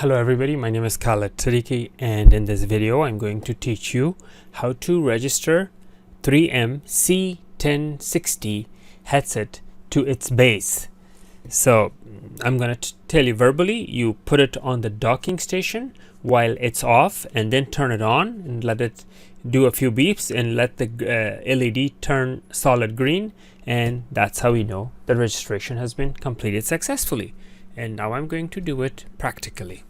Hello everybody, my name is Khaled Siddiqui, and in this video I'm going to teach you how to register 3M C1060 headset to its base. So I'm going to tell you verbally. You put it on the docking station while it's off, and then turn it on and let it do a few beeps and let the LED turn solid green, and that's how we know the registration has been completed successfully. And now I'm going to do it practically.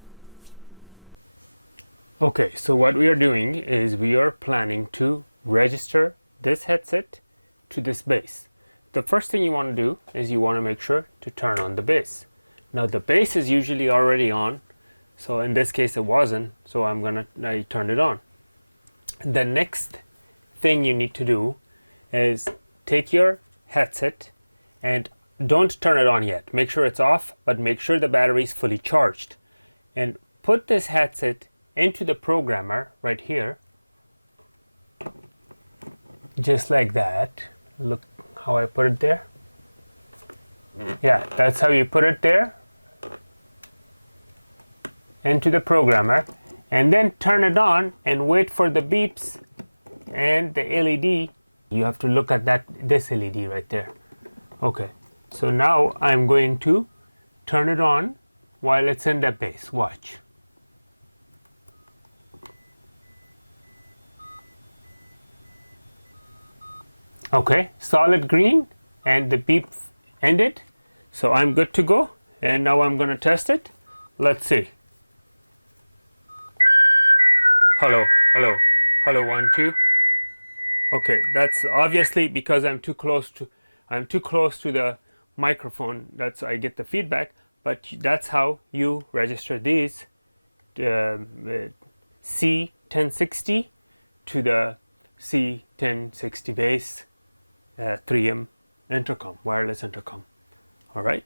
Okay, so what we are doing is we are planning to register this headset to this base. The first thing you want to do is you want to make sure to turn on the base. Now the base is usually already on, so in this case it wasn't, so I turned it on. The next thing you need to do is take your headset and don't turn it on yet. Make sure it's off, but make sure the battery is fully charged. And put this headset into the programmer right here. Just like that. Look how I put it there. Yeah, that's how you put it there. Into the programmer. And then turn it on and wait for the beeps and the LED. You have to look at this LED right there. Okay. So now I'm going to turn it on while it's in the base. Watch. Okay, solid green and the beep ended. So I'm good to go. And now I'm going to test it. Let's see. Hello, hello, hello, 1, 2. Okay, that's obviously because I'm too close to the microphone. That's I get the feedback, but that's how you register these C1060 to the C1060 base 3M intercom, wireless intercom. All right.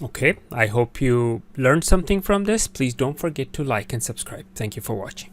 Okay, I hope you learned something from this. Please don't forget to like and subscribe. Thank you for watching.